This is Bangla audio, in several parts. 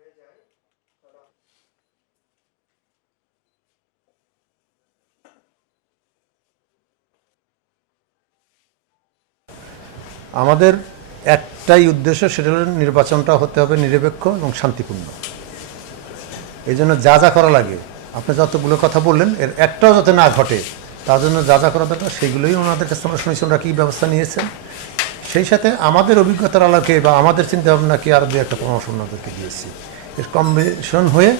হয়ে যায়, তারা আমাদের একটাই উদ্দেশ্য, সেটা হলো নির্বাচনটা হতে হবে নিরপেক্ষ এবং শান্তিপূর্ণ। এই জন্য যা যা করা লাগে, আপনি যতগুলো কথা বললেন, এর একটাও যাতে না ঘটে, তার জন্য যা যা করা দরকার সেইগুলোই ওনাদের কাছে আমরা শুনেছি, ওনারা কী ব্যবস্থা নিয়েছেন। সেই সাথে আমাদের অভিজ্ঞতার আলোকে বা আমাদের চিন্তা ভাবনাকে আরও দু একটা পরামর্শ ওনাদেরকে দিয়েছি। এর কম্বিনেশন হয়ে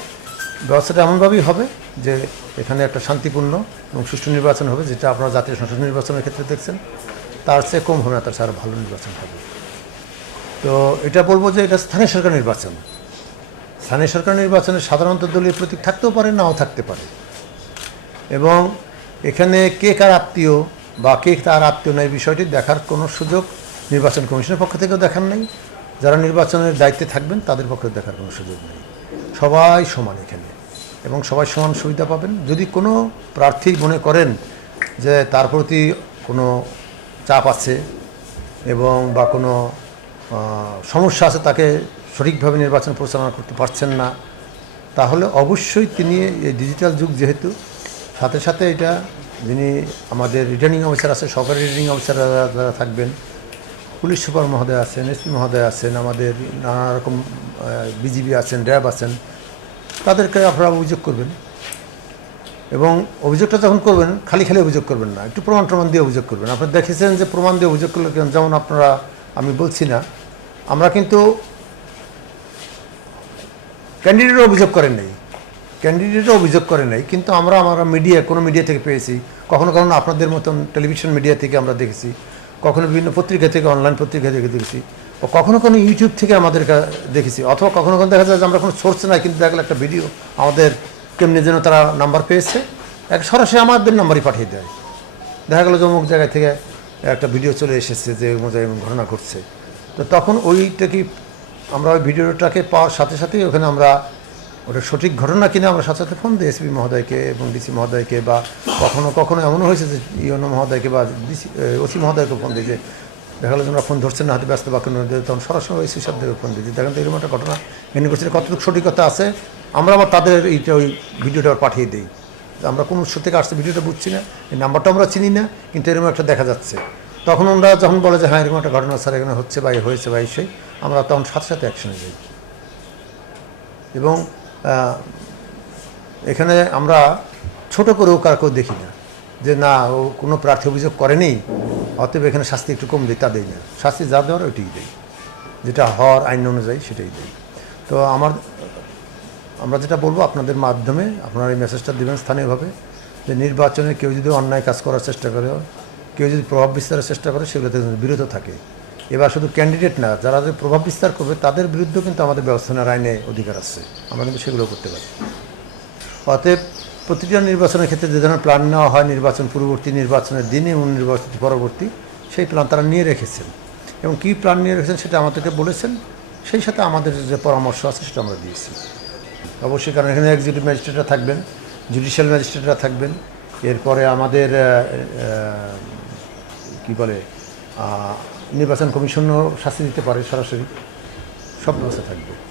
ব্যবস্থাটা এমনভাবেই হবে যে এখানে একটা শান্তিপূর্ণ এবং সুষ্ঠু নির্বাচন হবে, যেটা আপনারা জাতীয় সংসদ নির্বাচনের ক্ষেত্রে দেখছেন। তার চেয়ে কম হবে না, তার চেয়ে ভালো নির্বাচন হবে। তো এটা বলব যে এটা স্থানীয় সরকার নির্বাচন। স্থানীয় সরকার নির্বাচনে সাধারণত দলীয় প্রতীক থাকতেও পারে, নাও থাকতে পারে। এবং এখানে কে কার আত্মীয় বা কে তার আত্মীয় নয় বিষয়টি দেখার কোনো সুযোগ নির্বাচন কমিশনের পক্ষ থেকেও দেখার নেই। যারা নির্বাচনের দায়িত্বে থাকবেন, তাদের পক্ষে দেখার কোনো সুযোগ নেই। সবাই সমান এখানে এবং সবাই সমান সুবিধা পাবেন। যদি কোনো প্রার্থী মনে করেন যে তার প্রতি কোনো চাপ আছে এবং বা কোনো সমস্যা আছে, তাকে সঠিকভাবে নির্বাচন পরিচালনা করতে পারছেন না, তাহলে অবশ্যই তিনি এই ডিজিটাল যুগ যেহেতু, সাথে সাথে এটা যিনি আমাদের রিটার্নিং অফিসার আছে সরকারি রিটার্নিং অফিসার যারা থাকবেন পুলিশ সুপার মহোদয় আছেন, এসপি মহোদয় আছেন, আমাদের নানা রকম বিজিবি আছেন, র্যাব আছেন, তাদেরকে আপনারা অভিযোগ করবেন। এবং অভিযোগটা যখন করবেন, খালি খালি অভিযোগ করবেন না, একটু প্রমাণ প্রমাণ দিয়ে অভিযোগ করবেন। আপনারা দেখেছেন যে প্রমাণ দিয়ে অভিযোগ করলে যেমন আপনারা, আমি বলছি না। আমরা কিন্তু ক্যান্ডিডেটও অভিযোগ করেন নাই। ক্যান্ডিডেটও অভিযোগ করে নাই, কিন্তু আমরা আমরা মিডিয়া, কোনো মিডিয়া থেকে পেয়েছি। কখনো কখনো আপনাদের মতন টেলিভিশন মিডিয়া থেকে আমরা দেখেছি। কখনো বিভিন্ন পত্রিকা থেকে অনলাইন পত্রিকা থেকে দেখেছি। কখনো কখনো ইউটিউব থেকে আমাদের দেখেছি। অথবা কখনো কখনো দেখা যায় যে আমরা কোনো সোর্স নাই, কিন্তু দেখা গেলো একটা ভিডিও আমাদের কেমনি যেন তারা নাম্বার পেয়েছে। এক সরাসরি আমাদের নাম্বারই পাঠিয়ে দেয়। দেখা গেলো যে অমুক জায়গায় থেকে একটা ভিডিও চলে এসেছে যে অমুক জায়গায় ঘটনা ঘটছে। তো তখন ওইটা কি আমরা ওই ভিডিওটাকে পাওয়ার সাথে সাথেই ওখানে আমরা ওটা সঠিক ঘটনা কিনা আমরা সাথে সাথে ফোন দিই এসপি মহোদয়কে এবং ডিসি মহোদয়কে বা কখনো কখনো এমনও হয়েছে যে ইউনো মহোদয়কে বা ডিসি ওসি মহোদয়কে ফোন দিই যে দেখা গেলো যে ফোন ধরছেন না, হয়তো ব্যস্ত বা কোনো তখন সরাসরি ওই সব থেকে ফোন দিই দেখেন তো এরকম একটা ঘটনা। ইউনিভার্সিটির কতটুকু সঠিকতা আছে? আমরা আবার তাদের এইটা ওই ভিডিওটা পাঠিয়ে দিই। আমরা কোনো উৎস থেকে আসছে ভিডিওটা বুঝছি না, এই নাম্বারটা আমরা চিনি না, কিন্তু এরকম একটা দেখা যাচ্ছে। তখন ওরা যখন বলে যে হ্যাঁ এরকম একটা ঘটনা স্যার, এখানে হচ্ছে বা হয়েছে বা সেই, আমরা তখন সাথে সাথে অ্যাকশনে যাই এবং এখানে আমরা ছোট করেও কারকেও দেখি না। যে না, ও কোনো প্রার্থী অভিযোগ করেনি, অতএব এখানে শাস্তি একটু কম দিই তা দেয় না। শাস্তি যা দেওয়ার ওইটাই দেই যেটা হওয়ার আইন অনুযায়ী সেটাই দেই তো আমার, আমরা যেটা বলব আপনাদের মাধ্যমে, আপনারা এই মেসেজটা দেবেন স্থানীয়ভাবে, যে নির্বাচনে কেউ যদি অন্যায় কাজ করার চেষ্টা করে, কেউ যদি প্রভাব বিস্তারের চেষ্টা করে, সেগুলোতে বিরত থাকে। এবার শুধু ক্যান্ডিডেট না, যারা প্রভাব বিস্তার করবে, তাদের বিরুদ্ধেও কিন্তু আমাদের ব্যবস্থা নেওয়ার আইনে অধিকার আছে। আমরা কিন্তু সেগুলো করতে পারি। অতএব প্রতিটা নির্বাচনের ক্ষেত্রে যে ধরনের প্ল্যান নেওয়া হয়, নির্বাচন পূর্ববর্তী নির্বাচনের দিনে এবং নির্বাচন পরবর্তী, সেই প্ল্যান তারা নিয়ে রেখেছেন। এবং কী প্ল্যান নিয়ে রেখেছেন সেটা আমাদেরকে বলেছেন, সেই সাথে আমাদের যে পরামর্শ আছে সেটা আমরা দিয়েছি। অবশ্যই কারণ এখানে এক্সিকিউটিভ ম্যাজিস্ট্রেটরা থাকবেন জুডিশিয়াল ম্যাজিস্ট্রেটরা থাকবেন, এরপরে আমাদের কি বলে নির্বাচন কমিশনও শাস্তি দিতে পারে সরাসরি। সব ব্যবস্থা থাকবে।